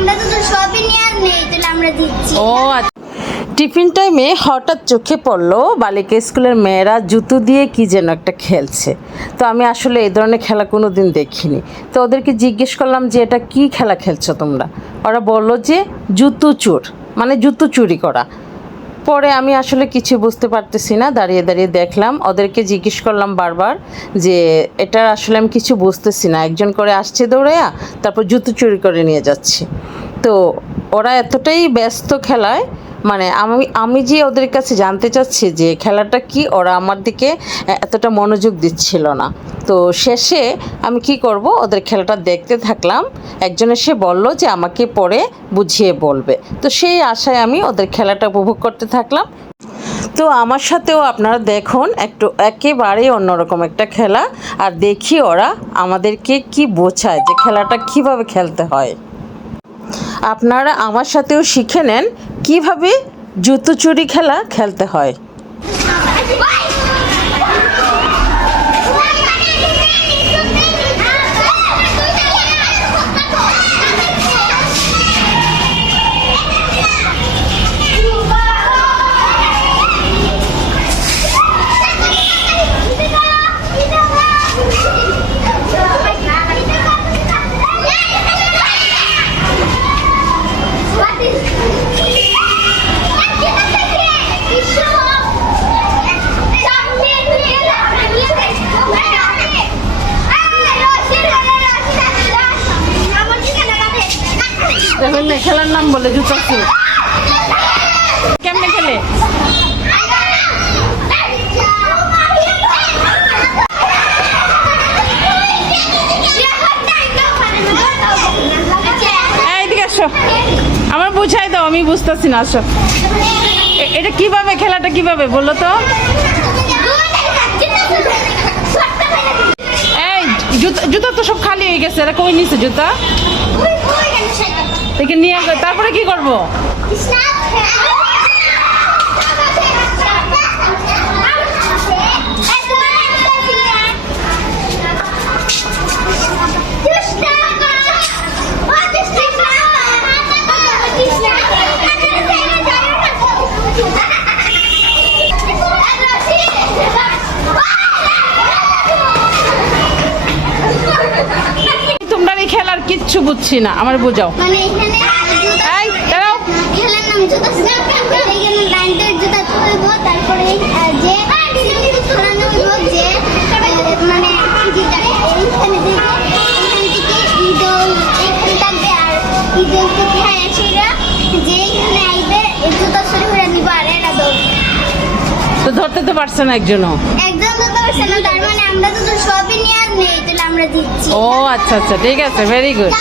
আমরা তো সবই নিয়ে আর নেই, তাহলে আমরা দিচ্ছি। ও আচ্ছা। টিফিন টাইমে হঠাৎ চোখে পড়লো বালিকা স্কুলের মেয়েরা জুতো দিয়ে কি যেন একটা খেলছে। তো আমি আসলে এই ধরনের খেলা কোনো দিন দেখিনি। তো ওদেরকে জিজ্ঞেস করলাম যে এটা কি খেলা খেলছো তোমরা। ওরা বললো যে জুতো চোর, মানে জুতো চুরি করা। পরে আমি আসলে কিছু বুঝতে পারতেছি না, দাঁড়িয়ে দাঁড়িয়ে দেখলাম। ওদেরকে জিজ্ঞেস করলাম বারবার যে এটা আসলে আমি কিছু বুঝতেছি না, একজন করে আসছে দৌড়াইয়া, তারপর জুতো চুরি করে নিয়ে যাচ্ছে। তো ওরা এতটাই ব্যস্ত খেলায়, মানে আমি যে ওদের কাছে জানতে চাচ্ছি যে খেলাটা কি, ওরা আমার দিকে এতটা মনোযোগ দিচ্ছিল না। তো শেষে আমি কি করব, ওদের খেলাটা দেখতে থাকলাম। একজন এসে বলল যে আমাকে পরে বুঝিয়ে বলবে। তো সেই আশায় আমি ওদের খেলাটা উপভোগ করতে থাকলাম। তো আমার সাথেও আপনারা দেখুন একটু একেবারেই অন্যরকম একটা খেলা, আর দেখি ওরা আমাদেরকে কি বোঝায় যে খেলাটা কিভাবে খেলতে হয়। আপনারা আমার সাথেও শিখে নেন কিভাবে জুতো চুরি খেলা খেলতে হয়। দেখুন না, খেলার নাম বলে জুতো চোর। কেমনে খেলে? এইদিকে আসো, আমার বুঝাই দাও, আমি বুঝতেছি না। আসো, এটা কিভাবে, খেলাটা কিভাবে বলো তো? এই জুতা তো সব খালি হয়ে গেছে, এরা কই নিছে জুতা? দেখে নিয়ে তারপরে কি করবো? তোমরা এই খেলার কিচ্ছু বুঝছি না, আমার বোঝাও। মানে এখানে এই দাঁড়াও, খেলার নাম জুতা স্ন্যাপ, এখানে লাইনটার জুতা তুলব, তারপরে যে খেলানো হইব যে মানে যেটা এইখানে থেকে এখান থেকে ঈদল এখানে থাকবে, আর ঈদল থেকে হায়াসিরা যে এখানে আইবে জুতা চুরি করে নিব, আর এরা দৌড়। তো ধরতে তো পারছে না একজনও। একদম তো পারছে না, তার মানে আমরা তো সবই নিয়ে আর নেই, তাহলে আমরা দিচ্ছি। ও আচ্ছা আচ্ছা, ঠিক আছে, ভেরি গুড।